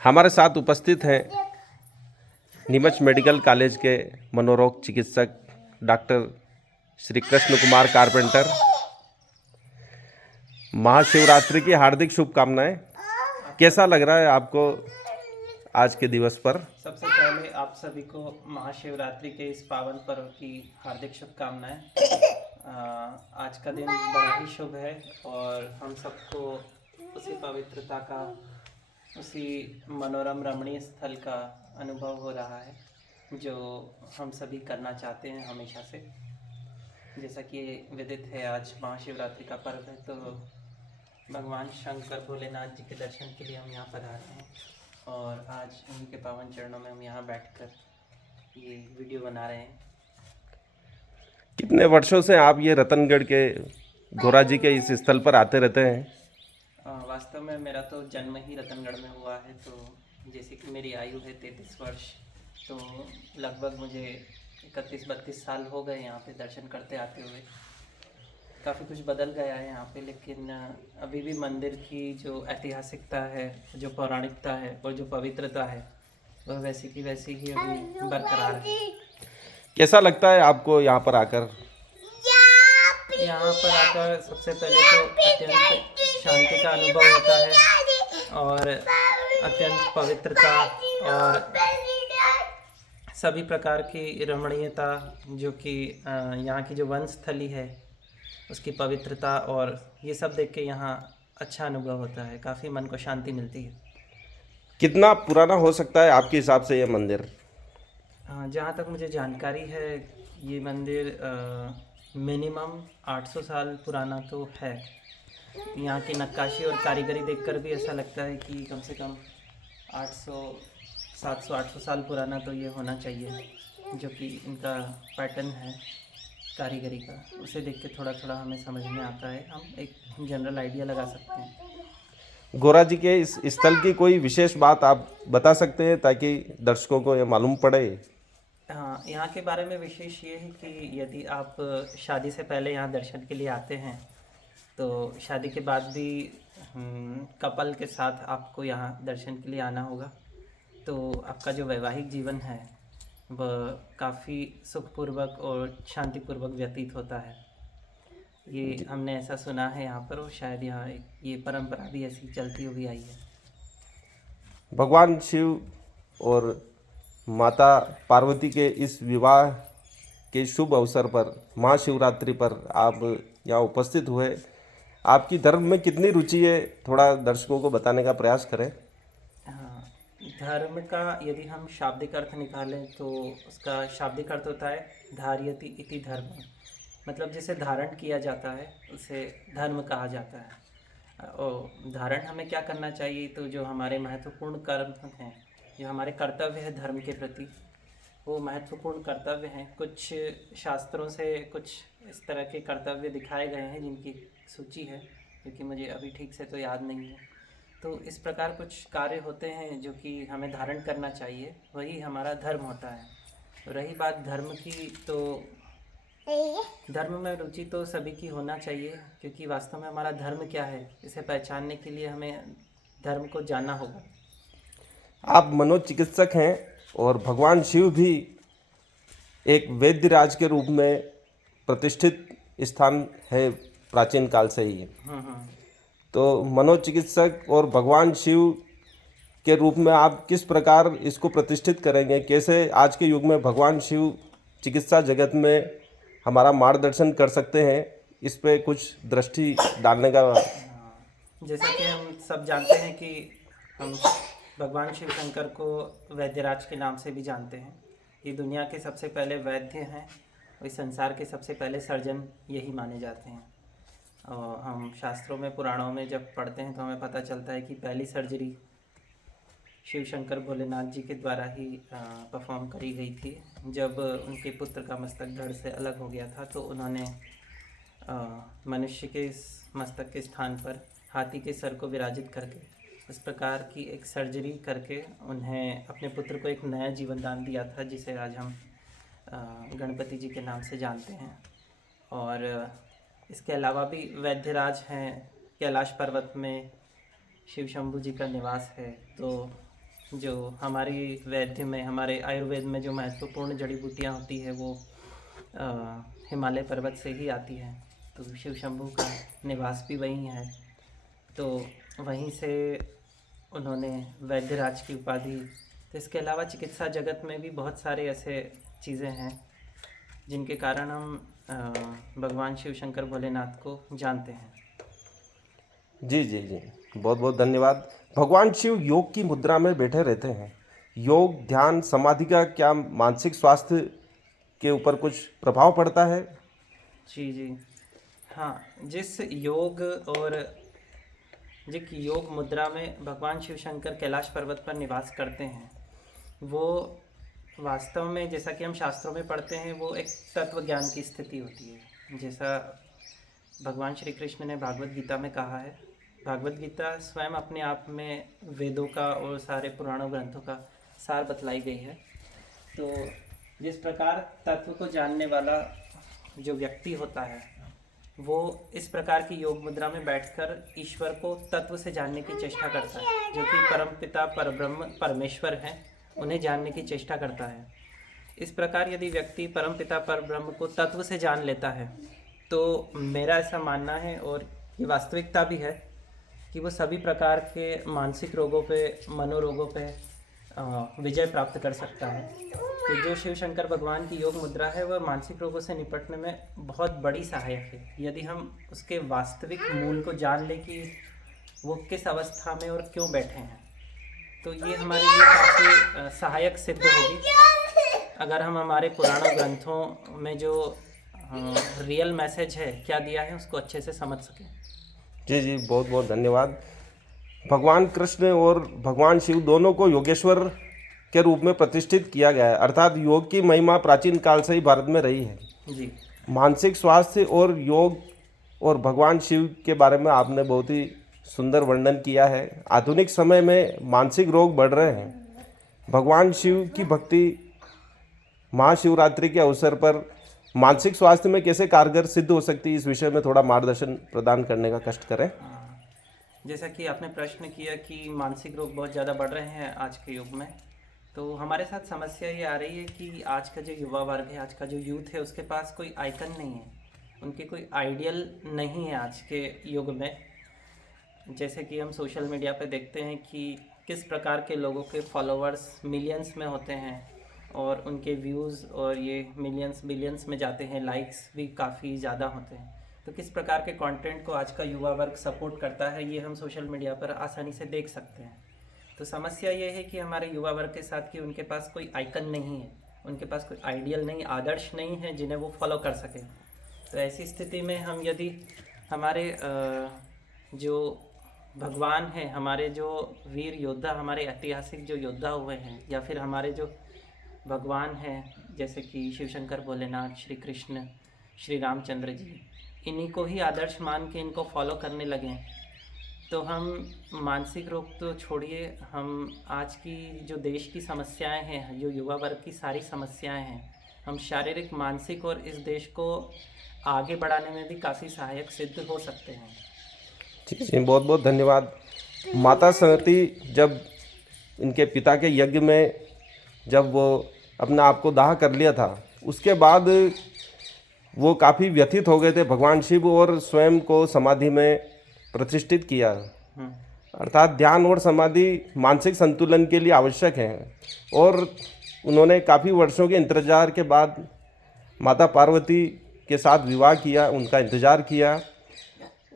हमारे साथ उपस्थित हैं नीमच मेडिकल कॉलेज के मनोरोग चिकित्सक डॉक्टर श्री कृष्ण कुमार कारपेंटर। महाशिवरात्रि की हार्दिक शुभकामनाएं। कैसा लग रहा है आपको आज के दिवस पर? सबसे पहले आप सभी को महाशिवरात्रि के इस पावन पर्व की हार्दिक शुभकामनाएं। आज का दिन बड़ा ही शुभ है और हम सबको उसी पवित्रता का, उसी मनोरम रमणीय स्थल का अनुभव हो रहा है जो हम सभी करना चाहते हैं हमेशा से। जैसा कि विदित है, आज महाशिवरात्रि का पर्व है, तो भगवान शंकर भोलेनाथ जी के दर्शन के लिए हम यहाँ पर आ रहे हैं और आज उनके पावन चरणों में हम यहाँ बैठकर ये वीडियो बना रहे हैं। कितने वर्षों से आप ये रतनगढ़ के गोरा जी के इस स्थल पर आते रहते हैं? वास्तव में मेरा तो जन्म ही रतनगढ़ में हुआ है, तो जैसे कि मेरी आयु है 33 वर्ष, तो लगभग मुझे 31-32 साल हो गए यहाँ पे दर्शन करते आते हुए। काफ़ी कुछ बदल गया है यहाँ पे, लेकिन अभी भी मंदिर की जो ऐतिहासिकता है, जो पौराणिकता है और जो पवित्रता है, वह वैसी की वैसी ही अभी बरकरार है। कैसा लगता है आपको यहाँ पर आकर? यहाँ पर आकर सबसे पहले तो अत्यंत शांति का अनुभव होता है और अत्यंत पवित्रता और सभी प्रकार की रमणीयता, जो कि यहाँ की जो वन स्थली है उसकी पवित्रता, और ये सब देख के यहाँ अच्छा अनुभव होता है, काफ़ी मन को शांति मिलती है। कितना पुराना हो सकता है आपके हिसाब से ये मंदिर? जहाँ तक मुझे जानकारी है, ये मंदिर मिनिमम 800 साल पुराना तो है। यहाँ की नक्काशी और कारीगरी देखकर भी ऐसा लगता है कि कम से कम 700-800 साल पुराना तो ये होना चाहिए। जो कि इनका पैटर्न है कारीगरी का, उसे देख के थोड़ा थोड़ा हमें समझ में आता है, हम एक जनरल आइडिया लगा सकते हैं। गोरा जी के इस स्थल की कोई विशेष बात आप बता सकते हैं ताकि दर्शकों को ये मालूम पड़े? हाँ, यहाँ के बारे में विशेष ये है कि यदि आप शादी से पहले यहाँ दर्शन के लिए आते हैं, तो शादी के बाद भी कपल के साथ आपको यहाँ दर्शन के लिए आना होगा, तो आपका जो वैवाहिक जीवन है वह काफ़ी सुखपूर्वक और शांतिपूर्वक व्यतीत होता है। ये हमने ऐसा सुना है यहाँ पर, और शायद यहाँ ये परंपरा भी ऐसी चलती हुई आई है। भगवान शिव और माता पार्वती के इस विवाह के शुभ अवसर पर, महाशिवरात्रि पर आप यहाँ उपस्थित हुए। आपकी धर्म में कितनी रुचि है, थोड़ा दर्शकों को बताने का प्रयास करें। हाँ, धर्म का यदि हम शाब्दिक अर्थ निकालें तो उसका शाब्दिक अर्थ होता है धार्यति इति धर्म, मतलब जिसे धारण किया जाता है उसे धर्म कहा जाता है। और धारण हमें क्या करना चाहिए, तो जो हमारे महत्वपूर्ण कर्म हैं, जो हमारे कर्तव्य है धर्म के प्रति, वो महत्वपूर्ण कर्तव्य हैं। कुछ शास्त्रों से कुछ इस तरह के कर्तव्य दिखाए गए हैं जिनकी सूची है, क्योंकि मुझे अभी ठीक से तो याद नहीं है। तो इस प्रकार कुछ कार्य होते हैं जो कि हमें धारण करना चाहिए, वही हमारा धर्म होता है। रही बात धर्म की, तो धर्म में रुचि तो सभी की होना चाहिए, क्योंकि वास्तव में हमारा धर्म क्या है, इसे पहचानने के लिए हमें धर्म को जानना होगा। आप मनोचिकित्सक हैं और भगवान शिव भी एक वैद्यराज के रूप में प्रतिष्ठित स्थान है प्राचीन काल से ही। तो मनोचिकित्सक और भगवान शिव के रूप में आप किस प्रकार इसको प्रतिष्ठित करेंगे? कैसे आज के युग में भगवान शिव चिकित्सा जगत में हमारा मार्गदर्शन कर सकते हैं, इस पे कुछ दृष्टि डालने का। जैसा कि हम सब जानते हैं कि हम भगवान शिव शंकर को वैद्यराज के नाम से भी जानते हैं। ये दुनिया के सबसे पहले वैद्य हैं, इस संसार के सबसे पहले सर्जन यही माने जाते हैं। और हम शास्त्रों में, पुराणों में जब पढ़ते हैं तो हमें पता चलता है कि पहली सर्जरी शिव शंकर भोलेनाथ जी के द्वारा ही परफॉर्म करी गई थी। जब उनके पुत्र का मस्तक धड़ से अलग हो गया था, तो उन्होंने मनुष्य के मस्तक के स्थान पर हाथी के सर को विराजित करके इस प्रकार की एक सर्जरी करके उन्हें, अपने पुत्र को एक नया जीवन दान दिया था, जिसे आज हम गणपति जी के नाम से जानते हैं। और इसके अलावा भी वैद्यराज हैं, कैलाश पर्वत में शिव शंभू जी का निवास है, तो जो हमारी वैद्य में, हमारे आयुर्वेद में जो महत्वपूर्ण जड़ी बूटियाँ होती है वो हिमालय पर्वत से ही आती है। तो शिव शंभू का निवास भी वहीं है, तो वहीं से उन्होंने वैद्यराज की उपाधि। तो इसके अलावा चिकित्सा जगत में भी बहुत सारे ऐसे चीज़ें हैं जिनके कारण हम भगवान शिव शंकर भोलेनाथ को जानते हैं। जी जी जी, बहुत बहुत धन्यवाद। भगवान शिव योग की मुद्रा में बैठे रहते हैं। योग, ध्यान, समाधि का क्या मानसिक स्वास्थ्य के ऊपर कुछ प्रभाव पड़ता है? जी जी हाँ, जिस योग और जिस योग मुद्रा में भगवान शिव शंकर कैलाश पर्वत पर निवास करते हैं, वो वास्तव में, जैसा कि हम शास्त्रों में पढ़ते हैं, वो एक तत्व ज्ञान की स्थिति होती है। जैसा भगवान श्री कृष्ण ने भागवत गीता में कहा है, भागवत गीता स्वयं अपने आप में वेदों का और सारे पुराणों ग्रंथों का सार बतलाई गई है। तो जिस प्रकार तत्व को जानने वाला जो व्यक्ति होता है, वो इस प्रकार की योग मुद्रा में बैठकर ईश्वर को तत्व से जानने की चेष्टा करता है, जो कि परम पिता परब्रह्म परमेश्वर हैं, उन्हें जानने की चेष्टा करता है। इस प्रकार यदि व्यक्ति परम पिता परब्रह्म को तत्व से जान लेता है, तो मेरा ऐसा मानना है, और ये वास्तविकता भी है, कि वो सभी प्रकार के मानसिक रोगों पे, मनोरोगों पे विजय प्राप्त कर सकता है। तो जो शिव शंकर भगवान की योग मुद्रा है, वह मानसिक रोगों से निपटने में बहुत बड़ी सहायक है, यदि हम उसके वास्तविक मूल को जान लें कि वो किस अवस्था में और क्यों बैठे हैं। तो ये हमारे लिए काफ़ी सहायक सिद्ध होगी, अगर हम हमारे पुराणों ग्रंथों में जो रियल मैसेज है, क्या दिया है, उसको अच्छे से समझ सकें। जी जी, बहुत बहुत धन्यवाद। भगवान कृष्ण और भगवान शिव दोनों को योगेश्वर के रूप में प्रतिष्ठित किया गया है, अर्थात योग की महिमा प्राचीन काल से ही भारत में रही है। जी मानसिक स्वास्थ्य और योग और भगवान शिव के बारे में आपने बहुत ही सुंदर वर्णन किया है। आधुनिक समय में मानसिक रोग बढ़ रहे हैं। भगवान शिव की भक्ति महाशिवरात्रि के अवसर पर मानसिक स्वास्थ्य में कैसे कारगर सिद्ध हो सकती है, इस विषय में थोड़ा मार्गदर्शन प्रदान करने का कष्ट करें। जैसा कि आपने प्रश्न किया कि मानसिक रोग बहुत ज़्यादा बढ़ रहे हैं आज के युग में, तो हमारे साथ समस्या ये आ रही है कि आज का जो युवा वर्ग है, आज का जो यूथ है, उसके पास कोई आइकन नहीं है, उनके कोई आइडियल नहीं है आज के युग में। जैसे कि हम सोशल मीडिया पे देखते हैं कि किस प्रकार के लोगों के फॉलोअर्स मिलियंस में होते हैं, और उनके व्यूज़ और ये मिलियंस बिलियंस में जाते हैं, लाइक्स भी काफ़ी ज़्यादा होते हैं। तो किस प्रकार के कंटेंट को आज का युवा वर्ग सपोर्ट करता है, ये हम सोशल मीडिया पर आसानी से देख सकते हैं। तो समस्या ये है कि हमारे युवा वर्ग के साथ कि उनके पास कोई आइकन नहीं है, उनके पास कोई आइडियल नहीं, आदर्श नहीं है जिन्हें वो फॉलो कर सकें। तो ऐसी स्थिति में हम यदि हमारे जो भगवान हैं, हमारे जो वीर योद्धा, हमारे ऐतिहासिक जो योद्धा हुए हैं, या फिर हमारे जो भगवान हैं, जैसे कि शिव शंकर भोलेनाथ, श्री कृष्ण, श्री रामचंद्र जी, इन्हीं को ही आदर्श मान के इनको फॉलो करने लगें, तो हम मानसिक रोग तो छोड़िए, हम आज की जो देश की समस्याएं हैं, जो युवा वर्ग की सारी समस्याएं हैं, हम शारीरिक, मानसिक और इस देश को आगे बढ़ाने में भी काफ़ी सहायक सिद्ध हो सकते हैं। ठीक है, बहुत बहुत धन्यवाद। माता सती जब इनके पिता के यज्ञ में जब वो अपने आप को दाह कर लिया था, उसके बाद वो काफ़ी व्यथित हो गए थे भगवान शिव, और स्वयं को समाधि में प्रतिष्ठित किया। अर्थात ध्यान और समाधि मानसिक संतुलन के लिए आवश्यक हैं, और उन्होंने काफ़ी वर्षों के इंतजार के बाद माता पार्वती के साथ विवाह किया, उनका इंतज़ार किया,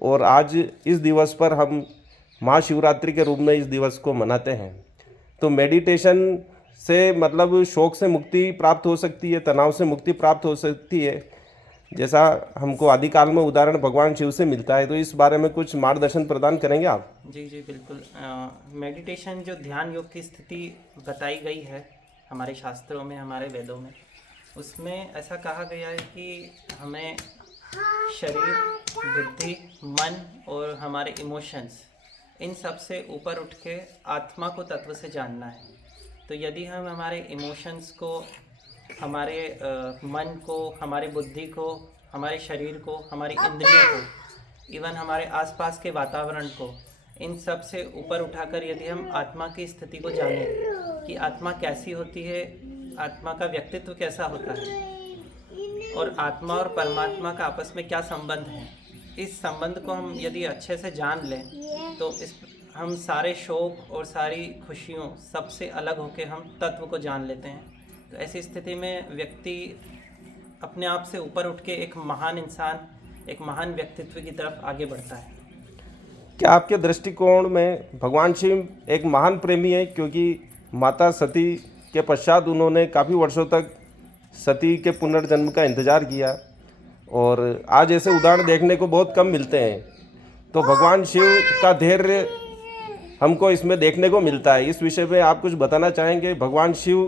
और आज इस दिवस पर हम महाशिवरात्रि के रूप में इस दिवस को मनाते हैं। तो मेडिटेशन से मतलब शोक से मुक्ति प्राप्त हो सकती है, तनाव से मुक्ति प्राप्त हो सकती है, जैसा हमको आदिकाल में उदाहरण भगवान शिव से मिलता है। तो इस बारे में कुछ मार्गदर्शन प्रदान करेंगे आप? जी जी बिल्कुल। मेडिटेशन, जो ध्यान योग की स्थिति बताई गई है हमारे शास्त्रों में, हमारे वेदों में, उसमें ऐसा कहा गया है कि हमें शरीर, बुद्धि, मन और हमारे इमोशंस, इन सब से ऊपर उठ के आत्मा को तत्व से जानना है। तो यदि हम हमारे इमोशंस को, हमारे मन को, हमारी बुद्धि को, हमारे शरीर को, हमारी इंद्रियों को, इवन हमारे आसपास के वातावरण को इन सब से ऊपर उठाकर यदि हम आत्मा की स्थिति को जानें कि आत्मा कैसी होती है, आत्मा का व्यक्तित्व कैसा होता है और आत्मा और परमात्मा का आपस में क्या संबंध है, इस संबंध को हम यदि अच्छे से जान लें तो हम सारे शोक और सारी खुशियों सबसे अलग होकर हम तत्व को जान लेते हैं। तो ऐसी स्थिति में व्यक्ति अपने आप से ऊपर उठ के एक महान इंसान, एक महान व्यक्तित्व की तरफ आगे बढ़ता है। क्या आपके दृष्टिकोण में भगवान शिव एक महान प्रेमी है, क्योंकि माता सती के पश्चात उन्होंने काफ़ी वर्षों तक सती के पुनर्जन्म का इंतज़ार किया और आज ऐसे उदाहरण देखने को बहुत कम मिलते हैं। तो भगवान शिव का धैर्य हमको इसमें देखने को मिलता है। इस विषय में आप कुछ बताना चाहेंगे? भगवान शिव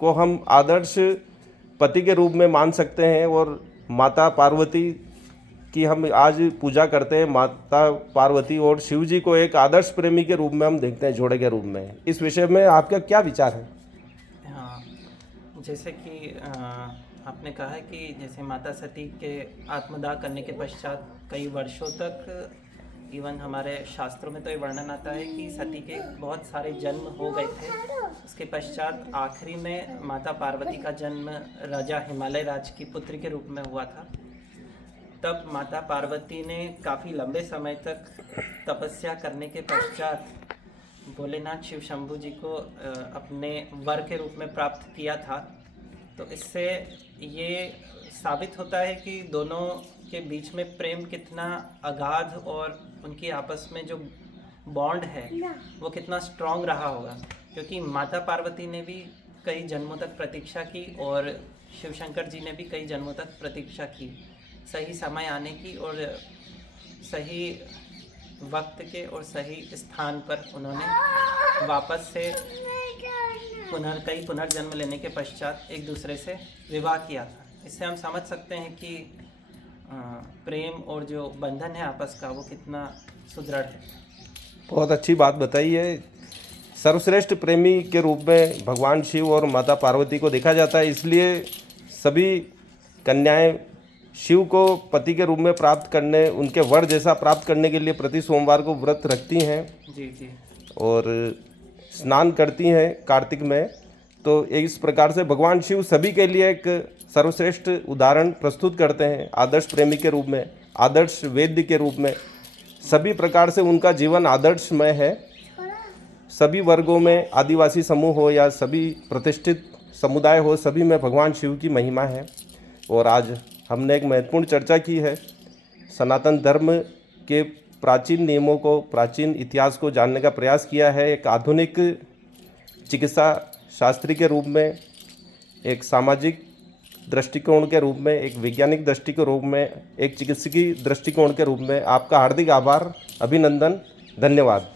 को हम आदर्श पति के रूप में मान सकते हैं और माता पार्वती की हम आज पूजा करते हैं। माता पार्वती और शिव जी को एक आदर्श प्रेमी के रूप में हम देखते हैं, जोड़े के रूप में। इस विषय में आपका क्या विचार है? हाँ, जैसे कि आपने कहा है कि जैसे माता सती के आत्मदाह करने के पश्चात कई वर्षों तक, इवन हमारे शास्त्रों में तो ये वर्णन आता है कि सती के बहुत सारे जन्म हो गए थे। उसके पश्चात आखिरी में माता पार्वती का जन्म राजा हिमालय राज की पुत्री के रूप में हुआ था। तब माता पार्वती ने काफ़ी लंबे समय तक तपस्या करने के पश्चात भोलेनाथ शिव शंभू जी को अपने वर के रूप में प्राप्त किया था। तो इससे ये साबित होता है कि दोनों के बीच में प्रेम कितना अगाध और उनकी आपस में जो बॉन्ड है वो कितना स्ट्रांग रहा होगा, क्योंकि माता पार्वती ने भी कई जन्मों तक प्रतीक्षा की और शिव शंकर जी ने भी कई जन्मों तक प्रतीक्षा की, सही समय आने की और सही वक्त के और सही स्थान पर उन्होंने वापस से कई पुनर्जन्म लेने के पश्चात एक दूसरे से विवाह किया था। इससे हम समझ सकते हैं कि प्रेम और जो बंधन है आपस का वो कितना सुदृढ़ है। बहुत अच्छी बात बताई है। सर्वश्रेष्ठ प्रेमी के रूप में भगवान शिव और माता पार्वती को देखा जाता है, इसलिए सभी कन्याएं शिव को पति के रूप में प्राप्त करने, उनके वर जैसा प्राप्त करने के लिए प्रति सोमवार को व्रत रखती हैं जी जी और स्नान करती हैं कार्तिक में। तो इस प्रकार से भगवान शिव सभी के लिए एक सर्वश्रेष्ठ उदाहरण प्रस्तुत करते हैं, आदर्श प्रेमी के रूप में, आदर्श वेद्य के रूप में। सभी प्रकार से उनका जीवन आदर्शमय है। सभी वर्गों में, आदिवासी समूह हो या सभी प्रतिष्ठित समुदाय हो, सभी में भगवान शिव की महिमा है। और आज हमने एक महत्वपूर्ण चर्चा की है, सनातन धर्म के प्राचीन नियमों को, प्राचीन इतिहास को जानने का प्रयास किया है। एक आधुनिक चिकित्सा शास्त्री के रूप में, एक सामाजिक दृष्टिकोण के रूप में, एक वैज्ञानिक दृष्टि के रूप में, एक चिकित्सकीय दृष्टिकोण के रूप में आपका हार्दिक आभार, अभिनंदन, धन्यवाद।